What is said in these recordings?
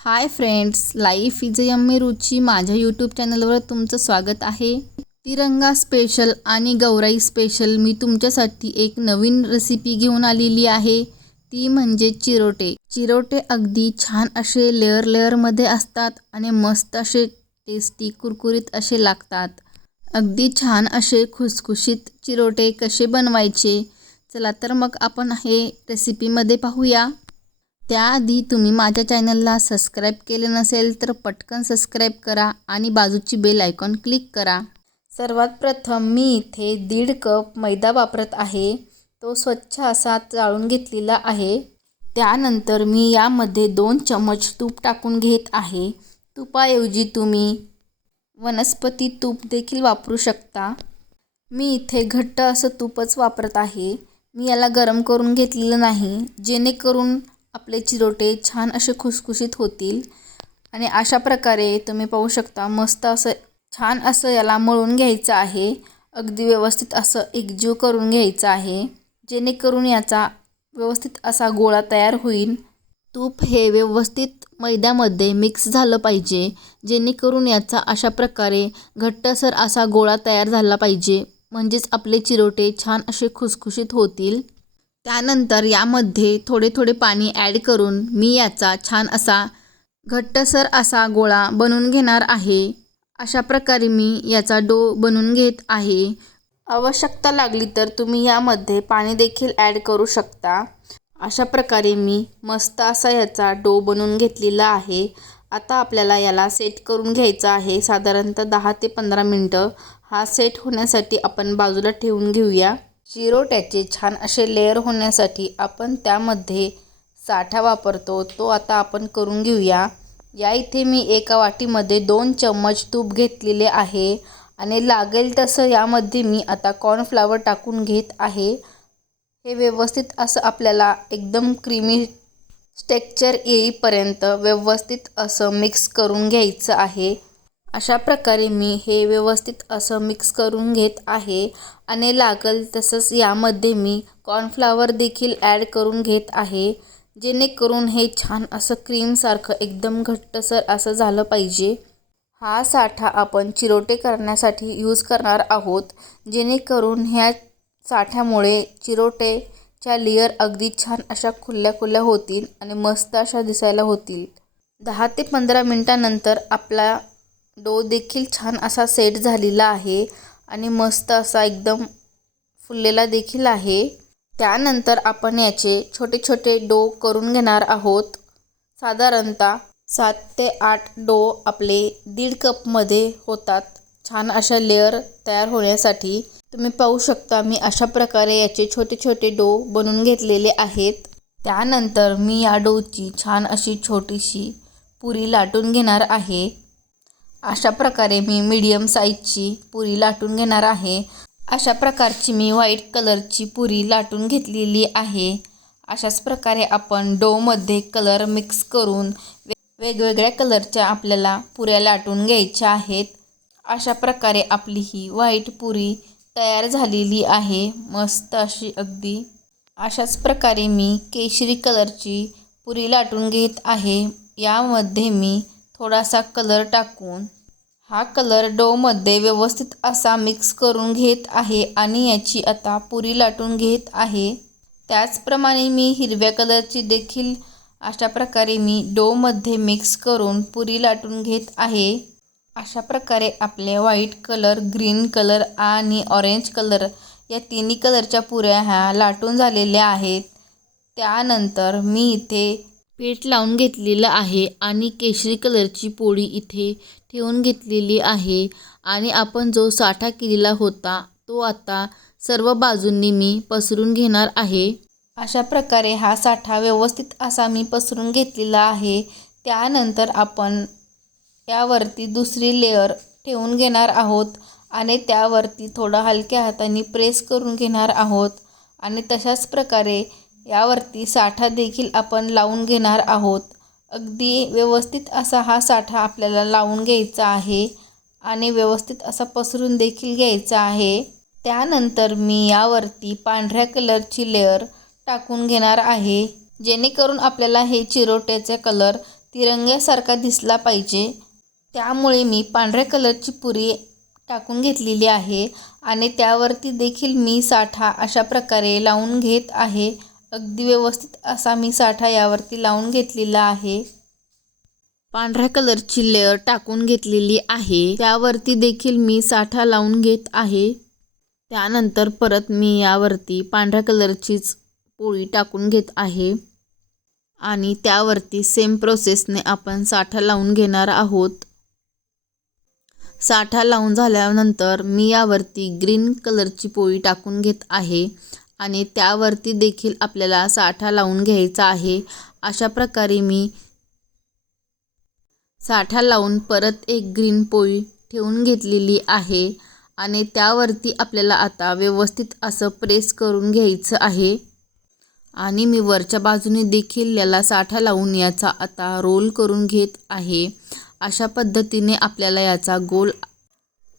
High friends, life is yummy Ruchi माझ्या YouTube चॅनलवर तुमचं स्वागत आहे। तिरंगा स्पेशल आणि गौराई स्पेशल मी तुमच्यासाठी एक नवीन रेसिपी घेऊन आलेली आहे। ती म्हणजे चिरोटे। चिरोटे अगदी छान असे लेअरमध्ये असतात आणि मस्त असे टेस्टी कुरकुरीत असे लागतात। अगदी छान असे खुसखुशीत चिरोटे कसे बनवायचे, चला तर मग आपण हे रेसिपीमध्ये पाहूया। त्याआधी तुम्ही माझ्या चॅनलला सबस्क्राईब केले नसेल तर पटकन सबस्क्राईब करा आणि बाजूची बेल आयकॉन क्लिक करा। सर्वात प्रथम मी इथे 1.5 कप मैदा वापरत आहे। तो स्वच्छ असा चाळून घेतलेला आहे। त्यानंतर मी यामध्ये 2 चमच तूप टाकून घेत आहे। तुपाऐवजी तुम्ही वनस्पती तूप देखील वापरू शकता। मी इथे घट्ट असं तूपच वापरत आहे। मी याला गरम करून घेतलेलं नाही, जेणेकरून आपले चिरोटे छान असे खुसखुशीत होतील। आणि अशा प्रकारे तुम्ही पाहू शकता मस्त असं छान असं याला मळून घ्यायचं आहे। अगदी व्यवस्थित असं एकजीव करून घ्यायचं आहे, जेणेकरून याचा व्यवस्थित असा गोळा तयार होईल। तूप हे व्यवस्थित मैद्यामध्ये मिक्स झालं पाहिजे, जेणेकरून याचा अशा प्रकारे घट्टसर असा गोळा तयार झाला पाहिजे, म्हणजेच आपले चिरोटे छान असे खुसखुशीत होतील। त्यानंतर यामध्ये थोडे पाणी ॲड करून मी याचा छान असा घट्टसर असा गोळा बनवून घेणार आहे। अशा प्रकारे मी याचा डो बनवून घेत आहे। आवश्यकता लागली तर तुम्ही यामध्ये पाणी देखील ॲड करू शकता। अशा प्रकारे मी मस्त असा याचा डो बनवून घेतलेला आहे। आता आपल्याला याला सेट करून घ्यायचा आहे। साधारणतः 10 ते 15 मिनटं हा सेट होण्यासाठी आपण बाजूला ठेवून घेऊया। चिरोट्याचे छान असे लेअर होण्यासाठी आपण त्यामध्ये साठा वापरतो, तो आता आपण करून घेऊया। या इथे मी एका वाटीमध्ये 2 चम्मच तूप घेतलेले आहे आणि लागेल तसं यामध्ये मी आता कॉर्नफ्लॉवर टाकून घेत आहे। हे व्यवस्थित असं आपल्याला एकदम क्रीमी टेक्स्चर येईपर्यंत व्यवस्थित असं मिक्स करून घ्यायचं आहे। अशा प्रकारे मी हे व्यवस्थित असं मिक्स करून घेत आहे आणि लागेल तसंच यामध्ये मी कॉर्नफ्लॉवर देखील ॲड करून घेत आहे, जेणेकरून हे छान असं क्रीमसारखं एकदम घट्टसर असं झालं पाहिजे। हा साठा आपण चिरोटे करण्यासाठी यूज करणार आहोत, जेणेकरून ह्या साठ्यामुळे चिरोटेच्या लेयर अगदी छान अशा खुल्या होतील आणि मस्त अशा दिसायला होतील। 10 ते 15 मिनटानंतर आपला डो देखील छान असा सेट झालेला आहे आणि मस्त असा एकदम फुललेला देखील आहे। त्यानंतर आपण याचे छोटे डो करून घेणार आहोत। साधारणतः 7 ते 8 डो आपले 1.5 कपमध्ये होतात, छान अशा लेअर तयार होण्यासाठी। तुम्ही पाहू शकता मी अशा प्रकारे याचे छोटे डो बनवून घेतलेले आहेत। त्यानंतर मी या डोची छान अशी छोटीशी पुरी लाटून घेणार आहे। अशा प्रकारे मी मीडियम साईजची पुरी लाटून घेणार आहे। अशा प्रकारची मी व्हाईट कलरची पुरी लाटून घेतलेली आहे। अशाच प्रकारे आपण डोमध्ये कलर मिक्स करून वेगवेगळ्या कलरच्या आपल्याला पुऱ्या लाटून घ्यायच्या आहेत। अशा प्रकारे आपली ही व्हाईट पुरी तयार झालेली आहे, मस्त अशी अगदी। अशाच प्रकारे मी केशरी कलरची पुरी लाटून घेत आहे। यामध्ये मी थोडासा कलर टाकून हा कलर डोमध्ये व्यवस्थित असा मिक्स करून घेत आहे आणि याची आता पुरी लाटून घेत आहे। त्याचप्रमाणे मी हिरव्या कलरची देखील अशा प्रकारे मी डोमध्ये मिक्स करून पुरी लाटून घेत आहे। अशा प्रकारे आपले व्हाईट कलर, ग्रीन कलर आणि ऑरेंज कलर या तिन्ही कलरच्या पुऱ्या ह्या लाटून झालेल्या आहेत। त्यानंतर मी इथे पीठ लावून घेतलेलं आहे आणि केशरी कलरची पोळी इथे ठेवून घेतलेली आहे आणि आपण जो साठा केलेला होता तो आता सर्व बाजूंनी मी पसरून घेणार आहे। अशा प्रकारे हा साठा व्यवस्थित असा मी पसरून घेतलेला आहे। त्यानंतर आपण यावरती दुसरी लेअर ठेवून घेणार आहोत आणि त्यावरती थोडं हलक्या हाताने प्रेस करून घेणार आहोत आणि तशाच प्रकारे यावरती साठा देखील आपण लावून घेणार आहोत। अगदी व्यवस्थित असा हा साठा आपल्याला लावून घ्यायचा आहे आणि व्यवस्थित असा पसरून देखील घ्यायचा आहे। त्यानंतर मी यावरती पांढऱ्या कलरची लेअर टाकून घेणार आहे, जेणेकरून आपल्याला हे चिरोट्याचा कलर तिरंग्यासारखा दिसला पाहिजे, त्यामुळे मी पांढऱ्या कलरची पुरी टाकून घेतलेली आहे आणि त्यावरती देखील मी साठा अशा प्रकारे लावून घेत आहे. अगदी व्यवस्थित असा मी साठा यावरती लावून घेतलेला आहे. पांढऱ्या कलरची लेअर टाकून घेतलेली आहे, त्यावरती देखील मी साठा लावून घेत आहे. त्यानंतर परत मी यावरती पांढऱ्या कलरचीच पोळी टाकून घेत आहे आणि त्यावरती सेम प्रोसेसने आपण साठा लावून घेणार आहोत. साठा लावून झाल्यानंतर मी यावरती ग्रीन कलरची पोळी टाकून घेत आहे आणि त्यावरती देखील आपल्याला साठा लावून घ्यायचा आहे. अशा प्रकारे मी साठा लावून परत एक ग्रीन पोळी ठेवून घेतलेली आहे आणि त्यावरती आपल्याला आता व्यवस्थित असं प्रेस करून घ्यायचं आहे आणि मी वरच्या बाजूने देखील याला साठा लावून याचा आता रोल करून घेत आहे. अशा पद्धतीने आपल्याला याचा गोल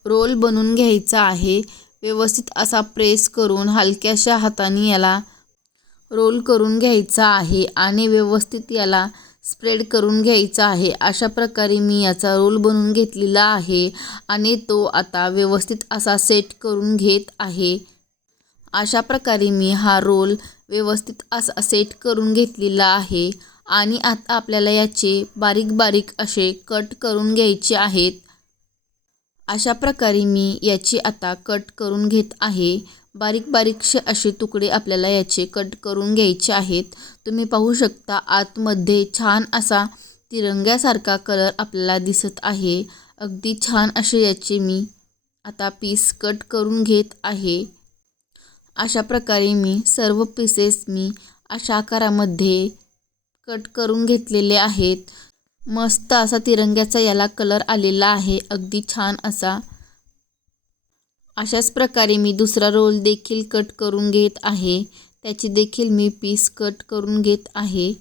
रोल बनवून घ्यायचा आहे. व्यवस्थित असा प्रेस करून हलक्याशा हाताने याला रोल करून घ्यायचा आहे आणि व्यवस्थित याला स्प्रेड करून घ्यायचा आहे. अशा प्रकारे मी याचा रोल बनवून घेतलेला आहे आणि तो आता व्यवस्थित असा सेट करून घेत आहे. अशा प्रकारे मी हा रोल व्यवस्थित असा सेट करून घेतलेला आहे आणि आता आपल्याला याचे बारीक बारीक असे कट करून घ्यायचे आहेत. अशा प्रकारे मी याची आता कट करून घेत आहे. बारीक बारीकसे असे तुकडे आपल्याला याचे कट करून घ्यायचे आहेत. तुम्ही पाहू शकता आतमध्ये छान असा तिरंग्यासारखा कलर आपल्याला दिसत आहे. अगदी छान असे याचे मी आता पीस कट करून घेत आहे. अशा प्रकारे मी सर्व पीसेस मी अशा आकारामध्ये कट करून घेतलेले आहेत. मस्त असा तिरंग्याचा याला कलर आलेला आहे, अगदी छान असा. अशाच प्रकारे मी दुसरा रोल देखील कट करून घेत आहे. त्याची देखील मी पीस कट करून घेत आहे.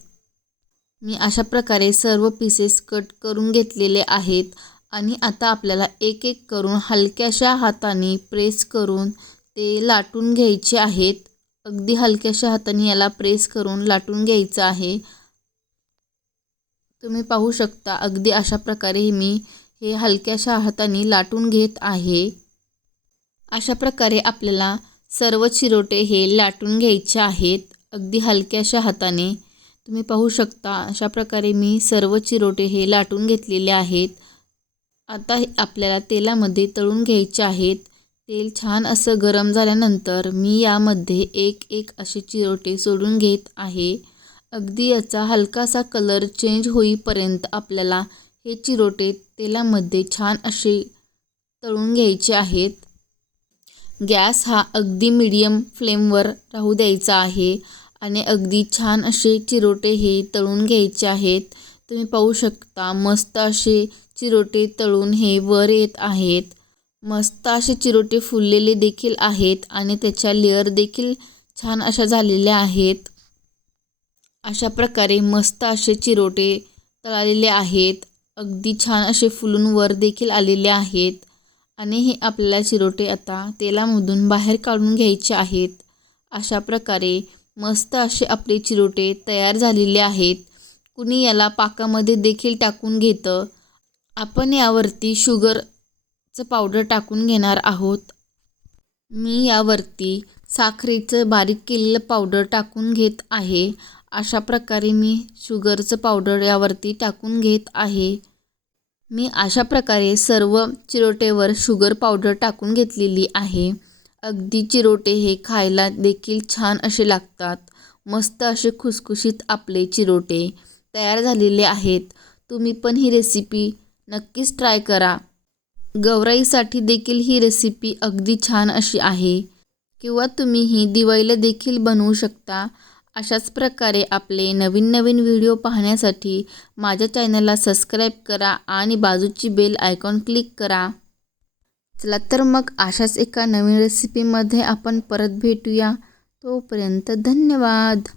मी अशा प्रकारे सर्व पीसेस कट करून घेतलेले आहेत आणि आता आपल्याला एक एक करून हलक्याशा हाताने प्रेस करून ते लाटून घ्यायचे आहेत. अगदी हलक्याशा हाताने याला प्रेस करून लाटून घ्यायचं आहे. तुम्ही पाहू शकता अगदी अशा प्रकारे मी हे हलक्याशा हाताने लाटून घेत आहे. अशा प्रकारे आपल्याला सर्व चिरोटे हे लाटून घ्यायचे आहेत अगदी हलक्याशा हाताने. तुम्ही पाहू शकता अशा प्रकारे मी सर्व चिरोटे हे लाटून घेतलेले आहेत. आता हे आपल्याला तेलामध्ये तळून घ्यायचे आहेत. तेल छान असं गरम झाल्यानंतर मी यामध्ये एक एक असे चिरोटे सोडून घेत आहे. अगदी याचा हलकासा कलर चेंज होईपर्यंत आपल्याला हे चिरोटे तेलामध्ये छान असे तळून घ्यायचे आहेत. गॅस हा अगदी मीडियम फ्लेमवर राहू द्यायचा आहे आणि अगदी छान असे चिरोटे हे तळून घ्यायचे आहेत. तुम्ही पाहू शकता मस्त असे चिरोटे तळून हे वर येत आहेत. मस्त असे चिरोटे फुललेले देखील आहेत आणि त्याच्या लेअर देखील छान अशा झालेल्या आहेत. अशा प्रकारे मस्त असे चिरोटे तळालेले आहेत. अगदी छान असे फुलून वर देखील आलेले आहेत आणि हे आपल्याला चिरोटे आता तेलामधून बाहेर काढून घ्यायचे आहेत. अशा प्रकारे मस्त असे आपले चिरोटे तयार झालेले आहेत. कुणी याला पाकामध्ये देखील टाकून घेतं. आपण यावरती शुगरचं पावडर टाकून घेणार आहोत. मी यावरती साखरेचं बारीक केलेलं पावडर टाकून घेत आहे. अशा प्रकारे मी शुगरचं पावडर यावरती टाकून घेत आहे. मी अशा प्रकारे सर्व चिरोटेवर शुगर पावडर टाकून घेतलेली आहे. अगदी चिरोटे हे खायला देखील छान असे लागतात. मस्त असे खुसखुशीत आपले चिरोटे तयार झालेले आहेत. तुम्ही पण ही रेसिपी नक्कीच ट्राय करा. गौराईसाठी देखील ही रेसिपी अगदी छान अशी आहे किंवा तुम्ही ही दिवाळीला देखील बनवू शकता. अशाच प्रकारे आपले नवीन नवीन व्हिडिओ पाहण्यासाठी माझ्या चॅनलला सबस्क्राईब करा आणि बाजूची बेल आयकॉन क्लिक करा. चला तर मग अशाच एका नवीन रेसिपीमध्ये आपण परत भेटूया. तोपर्यंत धन्यवाद.